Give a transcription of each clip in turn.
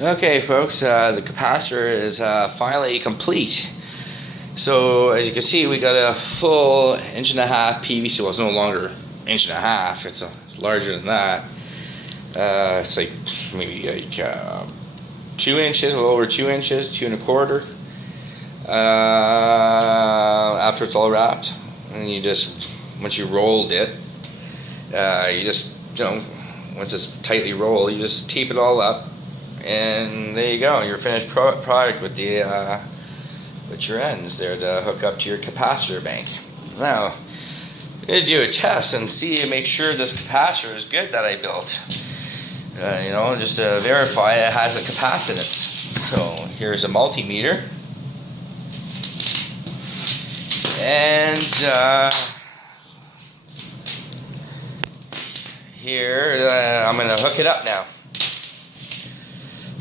Okay, folks, the capacitor is finally complete. So as you can see, we got a full 1.5 PVC. Well, it's no longer 1.5 inches. It's larger than that. It's like maybe like 2 inches, a little over 2 inches, 2.25. After it's all wrapped, and you just once you rolled it, you just once it's tightly rolled, you just tape it all up. And there you go, your finished product with the with your ends there to hook up to your capacitor bank. Now, I'm going to do a test and see and make sure this capacitor is good that I built. Just to verify it has a capacitance. So here's a multimeter, and here I'm going to hook it up now.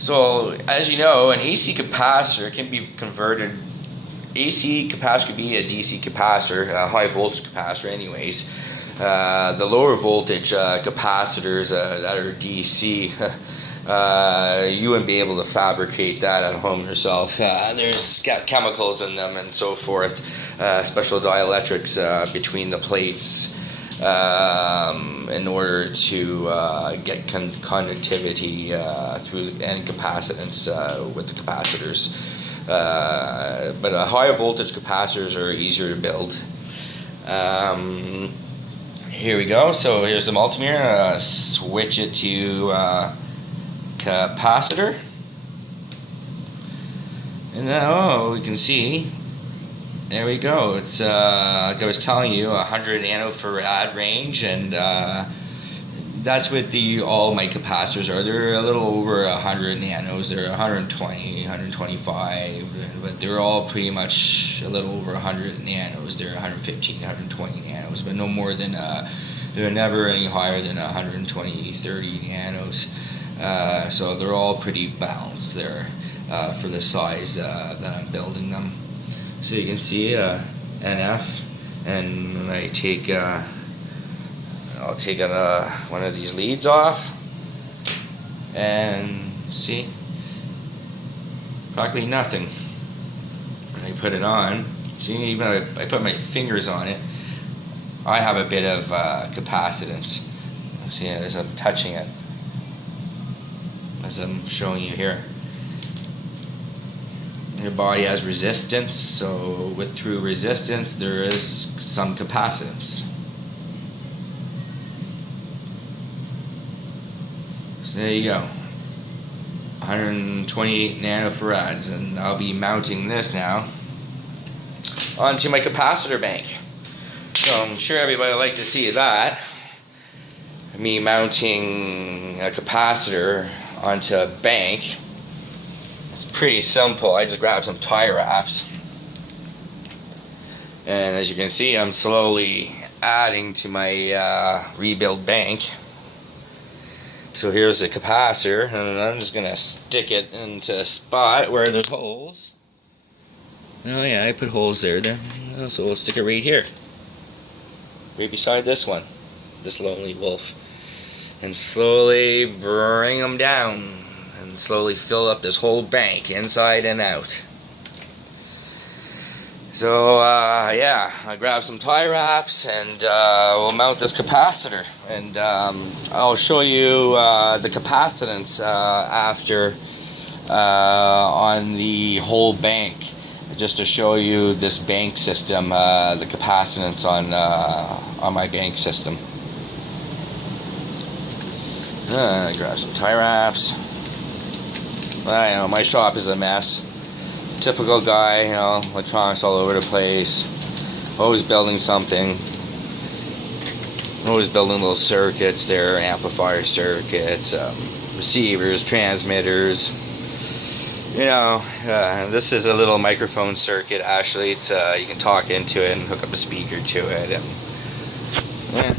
So, as you know, an AC capacitor can be converted. AC capacitor could be a DC capacitor, a high voltage capacitor anyways. The lower voltage capacitors that are DC, you wouldn't be able to fabricate that at home yourself. There's chemicals in them and so forth, special dielectrics between the plates. In order to get conductivity through and capacitance with the capacitors. But higher voltage capacitors are easier to build. Here we go. So here's the multimeter. Switch it to capacitor. And now we can see. There we go. It's like I was telling you, 100 nanofarad range, and that's what all my capacitors are. They're a little over 100 nanos. They're 120, 125, but they're all pretty much a little over 100 nanos. They're 115, 120 nanos, but no more than they're never any higher than 120, 30 nanos. So they're all pretty balanced there for the size that I'm building them. So you can see NF, and when I take, I'll take one of these leads off, and see, practically nothing. When I put it on, see, even I put my fingers on it, I have a bit of capacitance. See, as I'm touching it, as I'm showing you here. Your body has resistance, so through resistance there is some capacitance. So there you go, 128 nanofarads, and I'll be mounting this now onto my capacitor bank. So I'm sure everybody would like to see that, me mounting a capacitor onto a bank. It's pretty simple. I just grabbed some tie wraps, and as you can see, I'm slowly adding to my rebuild bank. So here's the capacitor, and I'm just gonna stick it into a spot where there's holes. Oh yeah, I put holes there. So we'll stick it right here, right beside this one, this lonely wolf, and slowly bring them down. And slowly fill up this whole bank inside and out. So yeah, I grabbed some tie wraps, and we'll mount this capacitor, and I'll show you the capacitance after on the whole bank, just to show you this bank system, the capacitance on my bank system. I grab some tie wraps. I know, my shop is a mess. Typical guy, electronics all over the place. Always building something. Always building little circuits there, amplifier circuits, receivers, transmitters. This is a little microphone circuit. Actually, it's you can talk into it and hook up a speaker to it. And, yeah,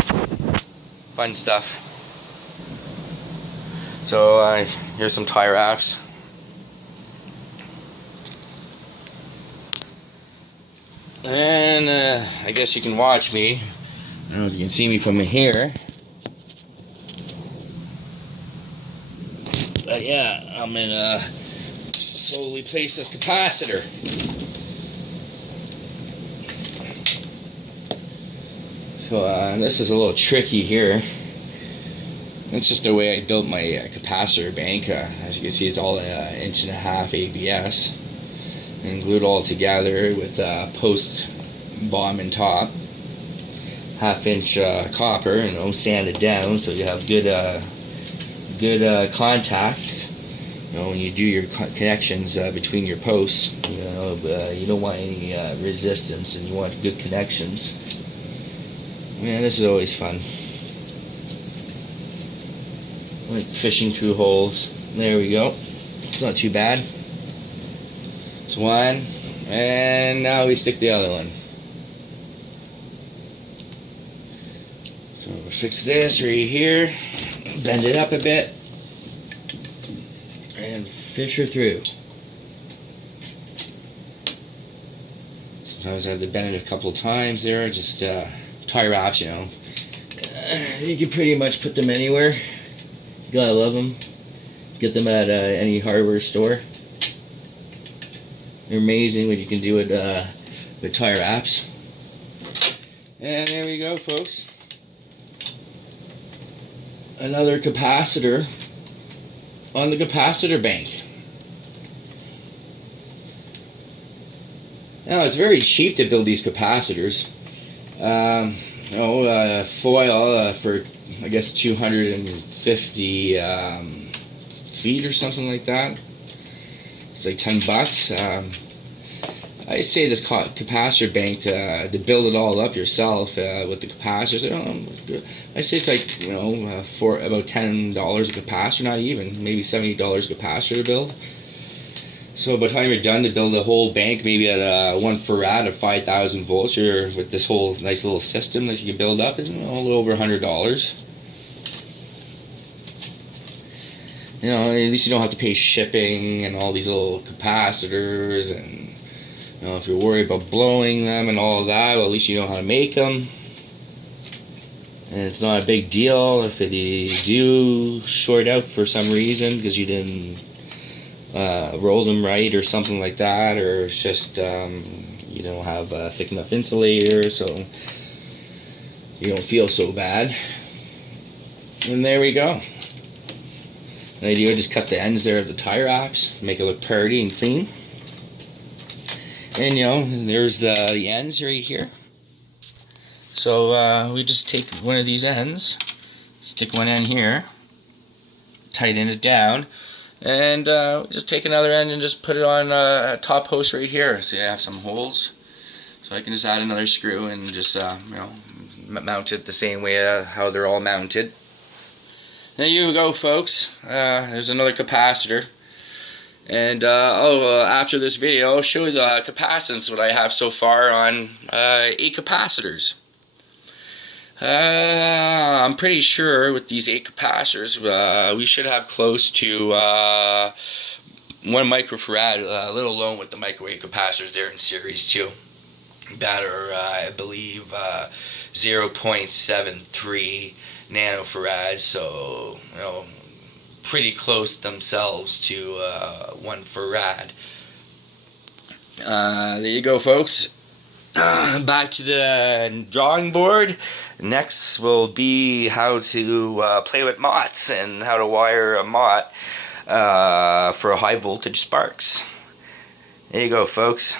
fun stuff. So here's some tie wraps. And I guess you can watch me. I don't know if you can see me from here. But yeah, I'm gonna slowly place this capacitor. So this is a little tricky here. That's just the way I built my capacitor bank. As you can see, it's all 1.5 inch ABS, and glued all together with post, bottom and top, 1/2 inch copper, and sanded down so you have good contacts. When you do your connections between your posts, you don't want any resistance, and you want good connections. Man, this is always fun. Like fishing through holes. There we go. It's not too bad. It's one, and now we stick the other one. So we'll fix this right here, bend it up a bit, and fish her through. Sometimes I have to bend it a couple times there, just tie wraps, you can pretty much put them anywhere. You gotta love them. Get them at any hardware store. They're amazing what you can do with tie wraps. And there we go, folks. Another capacitor on the capacitor bank. Now, it's very cheap to build these capacitors. Foil for, I guess, 250 feet or something like that. It's like $10. I say this capacitor bank to build it all up yourself with the capacitors. I say it's like for about $10 a capacitor, not even, maybe $70 a capacitor to build. So by the time you're done to build a whole bank, maybe at 1 farad of 5,000 volts, or with this whole nice little system that you can build up, is a little over $100. At least you don't have to pay shipping and all these little capacitors, and if you're worried about blowing them and all of that, well, at least you know how to make them. And it's not a big deal if you do short out for some reason because you didn't roll them right or something like that, or it's just you don't have a thick enough insulator, so you don't feel so bad. And there we go. The idea, just cut the ends there of the tie wraps, make it look pretty and clean. And there's the ends right here. So we just take one of these ends, stick one end here, tighten it down, and just take another end and just put it on a top post right here. See, I have some holes, so I can just add another screw and just mount it the same way how they're all mounted. There you go, folks. There's another capacitor. And after this video, I'll show you the capacitance what I have so far on 8 capacitors. I'm pretty sure with these 8 capacitors, we should have close to 1 microfarad, let alone with the microwave capacitors there in series 2. That are, I believe, 0.73 nanofarads, so pretty close themselves to 1 farad. There you go, folks. Back to the drawing board. Next will be how to play with mots and how to wire a mot for high voltage sparks. There you go, folks.